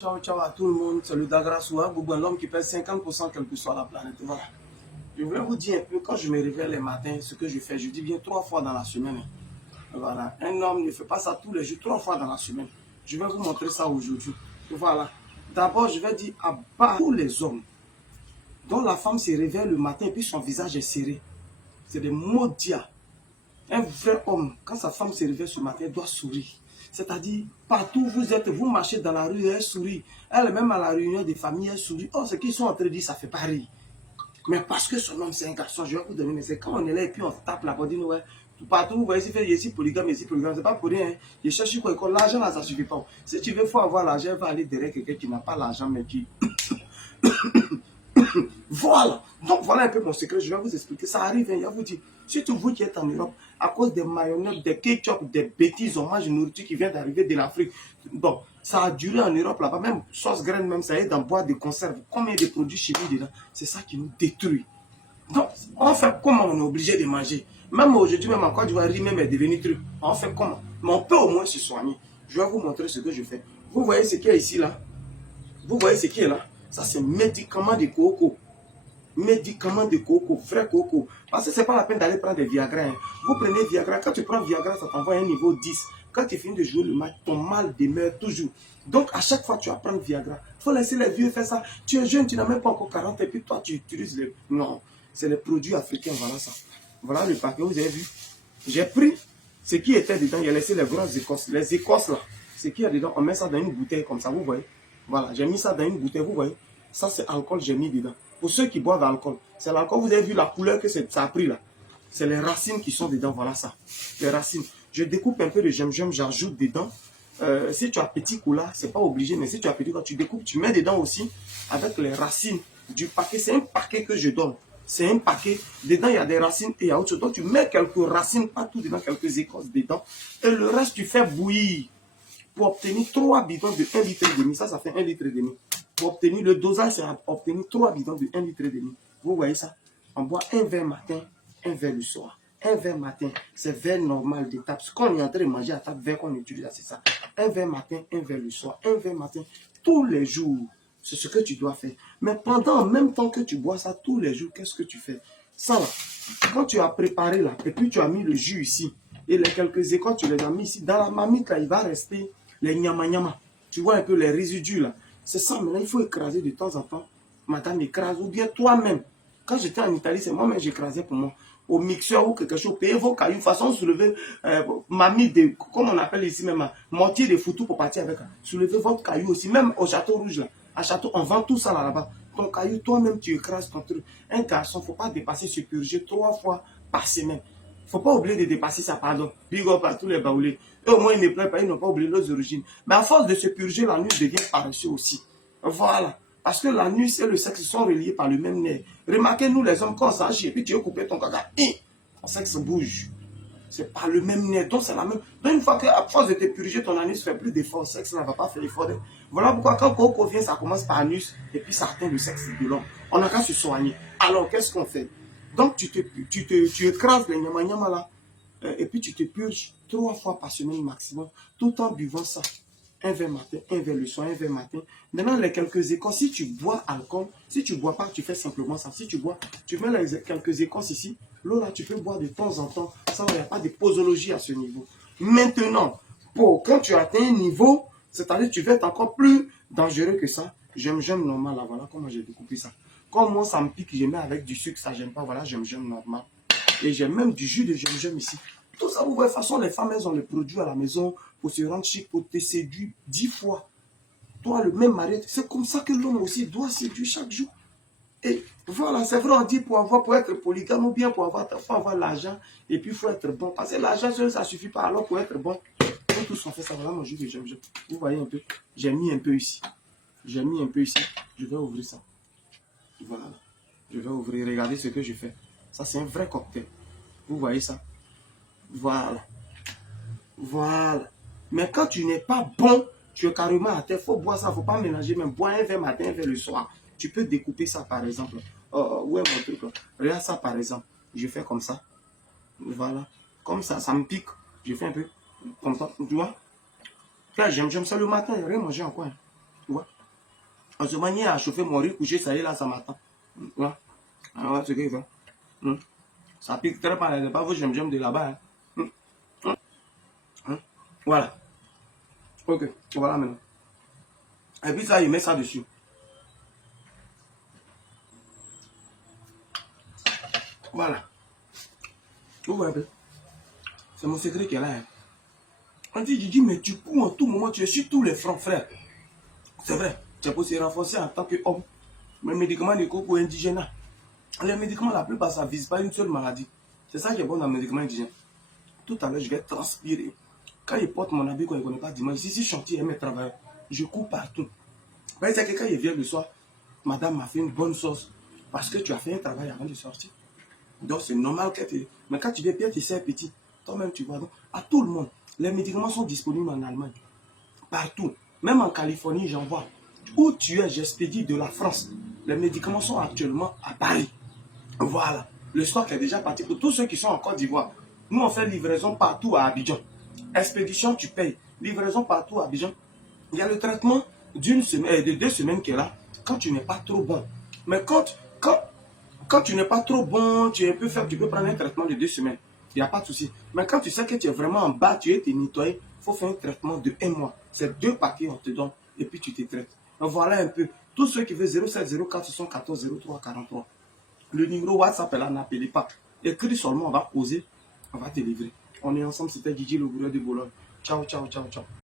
Ciao, ciao à tout le monde, c'est le Dagra Soua, l'homme qui pèse 50% quelle que soit la planète. Voilà. Je voulais vous dire un peu, quand je me réveille les matins, ce que je fais, je dis bien 3 fois dans la semaine. Voilà. Un homme ne fait pas ça tous les jours, 3 fois dans la semaine. Je vais vous montrer ça aujourd'hui. Voilà. D'abord, je vais dire à bas tous les hommes dont la femme se réveille le matin et puis son visage est serré. C'est des maudits. Un vrai homme, quand sa femme se réveille ce matin, elle doit sourire. C'est-à-dire, partout où vous êtes, vous marchez dans la rue, elle sourit. Elle, même à la réunion des familles, elle sourit. Oh, ce qu'ils sont en train de dire, ça fait pas rire. Mais parce que son homme, c'est un garçon, je vais vous donner, mais c'est quand on est là et puis on tape la body, ouais. Partout, vous voyez, ici polygame, c'est pas pour rien. Hein. Je cherche quoi, l'argent là, ça suffit pas. Si tu veux, faut avoir l'argent, il va aller derrière quelqu'un qui n'a pas l'argent, mais qui voilà. Donc voilà un peu mon secret. Je vais vous expliquer. Ça arrive, hein, je vais vous dire. Surtout vous qui êtes en Europe, à cause des mayonnaise, des ketchup, des bêtises, on mange une nourriture qui vient d'arriver de l'Afrique. Donc, ça a duré en Europe là-bas. Même sauce graine, même ça est dans boîte de conserve. Combien de produits chimiques dedans? C'est ça qui nous détruit. Donc, on fait comment on est obligé de manger? Même aujourd'hui, même en Côte d'Ivoire, riz même est devenu truc. On fait comment? Mais on peut au moins se soigner. Je vais vous montrer ce que je fais. Vous voyez ce qu'il y a ici là? Vous voyez ce qui est là? Ça, c'est médicament de coco. Médicaments de coco, vrai coco. Parce que ce n'est pas la peine d'aller prendre des Viagra. Hein. Vous prenez Viagra, quand tu prends Viagra, ça t'envoie à un niveau 10. Quand tu finis de jouer le match, ton mal demeure toujours. Donc, à chaque fois, tu vas prendre Viagra. Il faut laisser les vieux faire ça. Tu es jeune, tu n'as même pas encore 40 et puis toi, tu utilises les... Non, c'est les produits africains, voilà ça. Voilà le paquet, vous avez vu. J'ai pris ce qui était dedans, il a laissé les grosses écorces. Les écorces là, ce qu'il y a dedans, on met ça dans une bouteille comme ça, vous voyez. Voilà, j'ai mis ça dans une bouteille, vous voyez. Ça, c'est alcool, j'ai mis dedans. Pour ceux qui boivent l'alcool, c'est l'alcool, vous avez vu la couleur que ça a pris là. C'est les racines qui sont dedans, voilà ça. Les racines. Je découpe un peu de gingembre, j'ajoute dedans. Si tu as petit coula, c'est pas obligé, mais si tu as petit coula, tu découpes, tu mets dedans aussi avec les racines du paquet. C'est un paquet que je donne. C'est un paquet. Dedans, il y a des racines et il y a autre chose. Donc, tu mets quelques racines partout dedans, quelques écorces dedans. Et le reste, tu fais bouillir pour obtenir 3 bidons de 1,5 litre. Ça fait 1,5 litre. Pour obtenir le dosage, c'est obtenir 3 bidons de 1,5 litre. Vous voyez ça? On boit un verre matin, un verre le soir. Un verre matin, c'est verre normal de table. Ce qu'on est en train de manger à table, verre qu'on utilise, c'est ça. Un verre matin, un verre le soir. Un verre matin, tous les jours. C'est ce que tu dois faire. Mais pendant, en même temps que tu bois ça tous les jours, qu'est-ce que tu fais? Ça là, quand tu as préparé là, et puis tu as mis le jus ici, et les quelques écorces, tu les as mis ici, dans la marmite là, il va rester les nyama-nyama. Tu vois un peu les résidus là. C'est ça, maintenant, il faut écraser de temps en temps. Madame écrase, ou bien toi-même. Quand j'étais en Italie, c'est moi-même j'écrasais pour moi. Au mixeur ou quelque chose, payez vos cailloux, façon soulever, mamie, de, comme on appelle ici même, mortier de foutu pour partir avec. Soulevez votre caillou aussi, même au château rouge là. À château, on vend tout ça là-bas. Ton caillou, toi-même, tu écrases ton truc. Un garçon, il ne faut pas dépasser ce purger 3 fois par semaine. Il ne faut pas oublier de dépasser ça, pardon. Big up à tous les baoulés. Et au moins, ils ne pleurent pas, ils n'ont pas oublié leurs origines. Mais à force de se purger, la nuit devient paresseux aussi. Voilà. Parce que l'anus et le sexe sont reliés par le même nerf. Remarquez, nous les hommes, quand on s'agit et puis tu veux couper ton caca, ton sexe bouge. C'est pas le même nerf. Donc c'est la même. Donc une fois qu'à force de te purger, ton anus ne fait plus d'effort, le sexe ne va pas faire l'effort. Voilà pourquoi quand Coco vient, ça commence par anus et puis ça atteint le sexe de l'homme. On n'a qu'à se soigner. Alors qu'est-ce qu'on fait? Donc tu écrases les nyama là et puis tu te purges 3 fois par semaine maximum, tout en buvant ça. Un verre matin, un verre le soir, un verre matin. Maintenant, les quelques écorces, si tu bois alcool, si tu ne bois pas, tu fais simplement ça. Si tu bois, tu mets les quelques écorces ici. L'eau là, tu peux boire de temps en temps. Ça, il n'y a pas de posologie à ce niveau. Maintenant, quand tu atteins un niveau, c'est-à-dire que tu vas être encore plus dangereux que ça, j'aime normal. Là, voilà comment j'ai découpé ça. Comme moi, ça me pique, je mets avec du sucre, ça j'aime pas. Voilà, j'aime normal. Et j'ai même du jus de gingembre ici. Tout ça, vous voyez, de toute façon, les femmes, elles ont le produit à la maison pour se rendre chic, pour te séduire 10 fois. Toi, le même mari, c'est comme ça que l'homme aussi doit séduire chaque jour. Et voilà, c'est vrai, on dit pour être polygame ou bien il faut avoir l'argent et puis il faut être bon. Parce que l'argent seul, ça ne suffit pas. Alors pour être bon, nous tous on fait ça. Voilà mon jus de gingembre. Vous voyez un peu, j'ai mis un peu ici. J'ai mis un peu ici. Je vais ouvrir ça. Voilà. Je vais ouvrir. Regardez ce que je fais. Ça, c'est un vrai cocktail. Vous voyez ça? Voilà. Voilà. Mais quand tu n'es pas bon, tu es carrément à terre. Il faut boire ça. Il ne faut pas mélanger. Même boire un verre matin, un verre le soir. Tu peux découper ça par exemple. Où est mon truc là? Regarde ça par exemple. Je fais comme ça. Voilà. Comme ça me pique. Je fais un peu comme ça. Tu vois? Là, j'aime ça le matin. Il n'y a rien manger encore. vois. En ce moment, il a chauffé mon riz couché, ça y est, là, ça m'attend. Voilà. Alors, ce qu'il fait. Ça pique très mal, c'est pas vous, j'aime de là-bas. Voilà. Ok, voilà maintenant. Et puis ça, il met ça dessus. Voilà. Vous voyez un peu. C'est mon secret qui est là. Hein. On dit, Gigi, mais tu cours en tout moment, tu es sur tous les fronts, frère. C'est vrai. Tu peux se renforcer en tant qu'homme. Mais médicaments de coco indigènes. Les médicaments, la plupart, ça ne vise pas une seule maladie. C'est ça qui est bon dans les médicaments indigènes. Tout à l'heure, je vais transpirer. Quand il porte mon habit, quand il ne connaît pas dimanche, ici, si chantier et mes travailleurs, je cours partout. Mais c'est que quand il vient le soir, madame m'a fait une bonne sauce. Parce que tu as fait un travail avant de sortir. Donc c'est normal que tu... Mais quand tu viens bien, tu sais petit. Toi-même, tu vois. Donc, à tout le monde, les médicaments sont disponibles en Allemagne. Partout. Même en Californie, j'en vois. Où tu es, j'expédie de la France. Les médicaments sont actuellement à Paris. Voilà. Le stock est déjà parti pour tous ceux qui sont en Côte d'Ivoire. Nous, on fait livraison partout à Abidjan. Expédition, tu payes. Livraison partout à Abidjan. Il y a le traitement d'une semaine, de 2 semaines qui est là, quand tu n'es pas trop bon. Mais quand tu n'es pas trop bon, tu es un peu faible, tu peux prendre un traitement de 2 semaines. Il n'y a pas de souci. Mais quand tu sais que tu es vraiment en bas, tu es nettoyé, il faut faire un traitement de 1 mois. C'est 2 paquets, on te donne, et puis tu te traites. Donc voilà un peu. Tous ceux qui veulent 0704 74 03 43. Le numéro WhatsApp est là, n'appelez pas. Écris seulement, on va poser, on va te livrer. On est ensemble, c'était Gigi, le gouverneur de Bologne. Ciao, ciao, ciao, ciao.